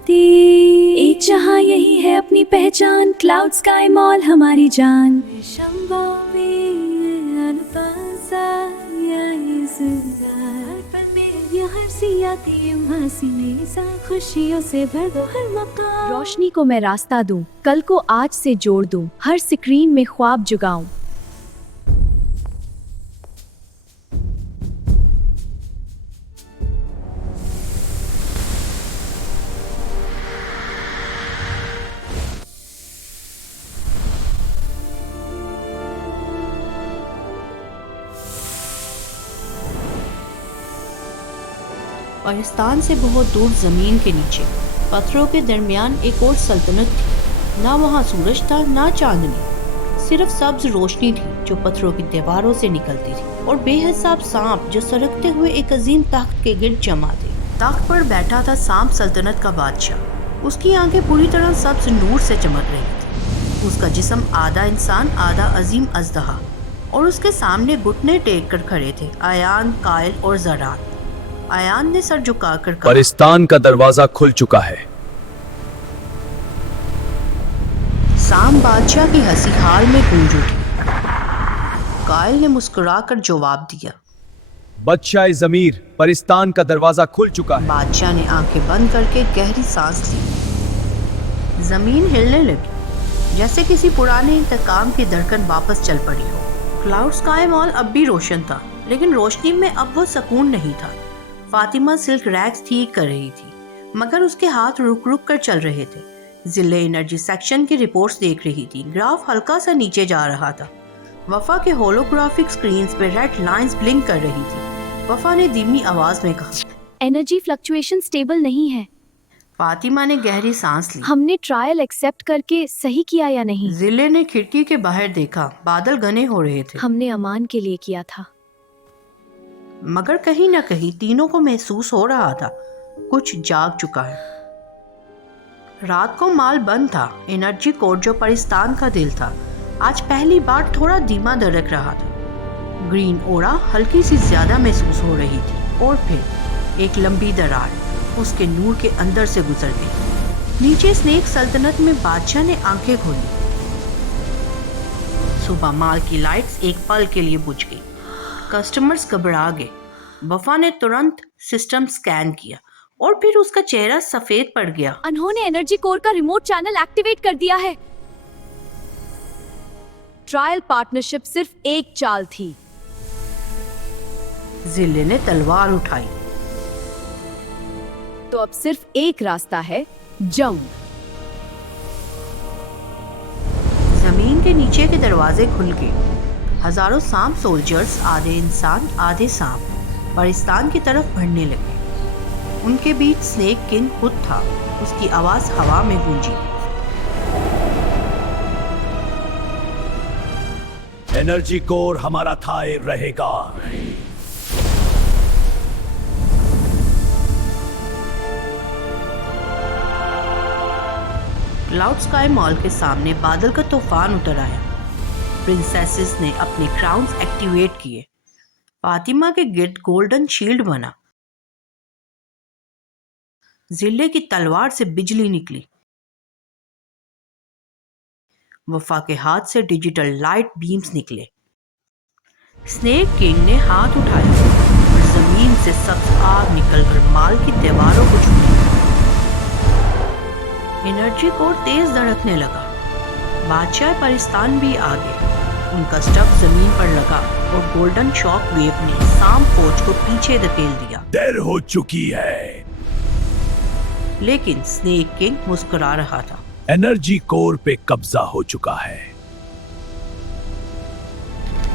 शांति। एक जहां यही है अपनी पहचान, क्लाउड स्काई मॉल हमारी जान। खुशियों से भर दो हर मकान। रोशनी को मैं रास्ता दूं, कल को आज से जोड़ दूं, हर स्क्रीन में ख्वाब जगाऊं। पाकिस्तान से बहुत दूर ज़मीन के नीचे पत्थरों के दरमियान एक और सल्तनत थी। ना वहाँ सूरज था ना चांदनी, सिर्फ सब्ज रोशनी थी जो पत्थरों की दीवारों से निकलती थी, और बेहिसाब सांप जो सरकते हुए एक अजीम तख्त के गिर्द जमा थे। तख्त पर बैठा था सांप सल्तनत का बादशाह। उसकी आंखें पूरी तरह सब्ज नूर से चमक रही थी। उसका जिस्म आधा इंसान आधा अजीम अजदहा, और उसके सामने घुटने टेक कर खड़े थे आयान, कायल और ज़रात। आयान ने सर झुकाकर कहा, परिस्तान का दरवाजा खुल चुका है। साम बादशाह की हंसी हाल में गूंज उठी। कायल ने मुस्कुराकर जवाब दिया, बादशाह ज़मीर, परिस्तान का दरवाजा खुल चुका है। बादशाह ने आंखें बंद करके गहरी सांस ली। जमीन हिलने लगी, जैसे किसी पुराने इंतकाम की धड़कन वापस चल पड़ी हो। क्लाउड स्काई मॉल अब भी रोशन था, लेकिन रोशनी में अब वो सुकून नहीं था। फातिमा सिल्क रैक्स ठीक कर रही थी, मगर उसके हाथ रुक रुक कर चल रहे थे। जिले एनर्जी सेक्शन की रिपोर्ट्स देख रही थी। ग्राफ हल्का सा नीचे जा रहा था। वफा के होलोग्राफिक स्क्रीन्स पे रेड लाइंस ब्लिंक कर रही थी। वफा ने धीमी आवाज में कहा, एनर्जी फ्लक्चुएशन स्टेबल नहीं है। फातिमा ने गहरी सांस ली। हमने ट्रायल एक्सेप्ट करके सही किया या नहीं? जिले ने खिड़की के बाहर देखा, बादल घने हो रहे थे। हमने अमान के लिए किया था, मगर कहीं न कहीं तीनों को महसूस हो रहा था कुछ जाग चुका है। रात को माल बंद था। एनर्जी कोर जो परिस्तान का दिल था, आज पहली बार थोड़ा धीमा दरक रहा था। ग्रीन ओरा हल्की सी ज्यादा महसूस हो रही थी, और फिर एक लंबी दरार उसके नूर के अंदर से गुजर गई। नीचे स्नेक सल्तनत में बादशाह ने आंखें खोली। सुबह माल की लाइट्स एक पल के लिए बुझ गई। कस्टमर्स घबरा गए। वफा ने तुरंत सिस्टम स्कैन किया, और फिर उसका चेहरा सफेद पड़ गया। उन्होंने एनर्जी कोर का रिमोट चैनल एक्टिवेट कर दिया है। ट्रायल पार्टनरशिप सिर्फ एक चाल थी। जिले ने तलवार उठाई। तो अब सिर्फ एक रास्ता है, जंग। जमीन के नीचे के दरवाजे खुल गए। हजारों सांप सोल्जर्स, आधे इंसान आधे सांप, परिस्तान की तरफ बढ़ने लगे। उनके बीच स्नेक किंग खुद था। उसकी आवाज हवा में गूंजी। एनर्जी कोर हमारा थाए रहेगा। क्लाउड स्काई मॉल के सामने बादल का तूफान उतर आया। प्रिंसेसेस ने अपने क्राउन्स एक्टिवेट किए। फातिमा के गिर्द गोल्डन शील्ड बना। जिले की तलवार से बिजली निकली। वफा के हाथ से डिजिटल लाइट बीम्स निकले। स्नेक किंग ने हाथ उठाया और जमीन से सब्ज आग निकलकर माल की दीवारों को छूने लगी। एनर्जी कोर तेज धड़कने लगा। बादशाह परिस्तान भी आ गए। उनका स्टफ जमीन पर लगा और गोल्डन शॉक वेव ने सांप फौज को पीछे धकेल दिया। देर हो चुकी है। लेकिन स्नेक किंग मुस्कुरा रहा था। एनर्जी कोर पे कब्जा हो चुका है।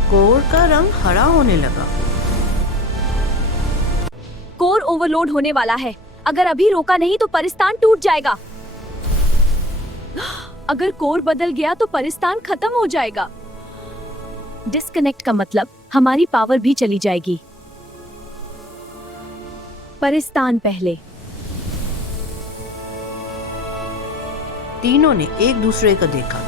कोर का रंग हरा होने लगा। कोर ओवरलोड होने वाला है। अगर अभी रोका नहीं तो परिस्तान टूट जाएगा। अगर कोर बदल गया तो परिस्तान खत्म हो जाएगा। डिस्कनेक्ट का मतलब हमारी पावर भी चली जाएगी। परिस्तान पहले। तीनों ने एक दूसरे को देखा,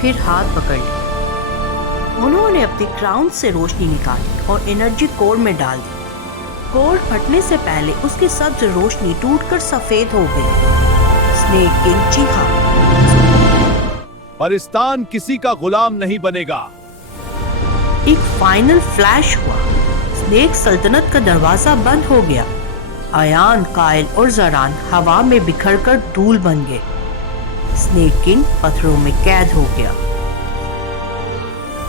फिर हाथ पकड़ लिए। उन्होंने अपनी क्राउन से रोशनी निकाली और एनर्जी कोर में डाल दी। कोर फटने से पहले उसकी सब्ज रोशनी टूटकर सफेद हो गई। स्नेक किंग चीखा। परिस्तान किसी का गुलाम नहीं बनेगा। एक फाइनल फ्लैश हुआ, स्नेक सल्तनत का दरवाजा बंद हो गया। आयान, कायल और जरान हवा में बिखरकर धूल बन गए। स्नेक किंग पत्थरों में कैद हो गया।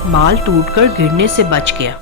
माल टूटकर गिरने से बच गया।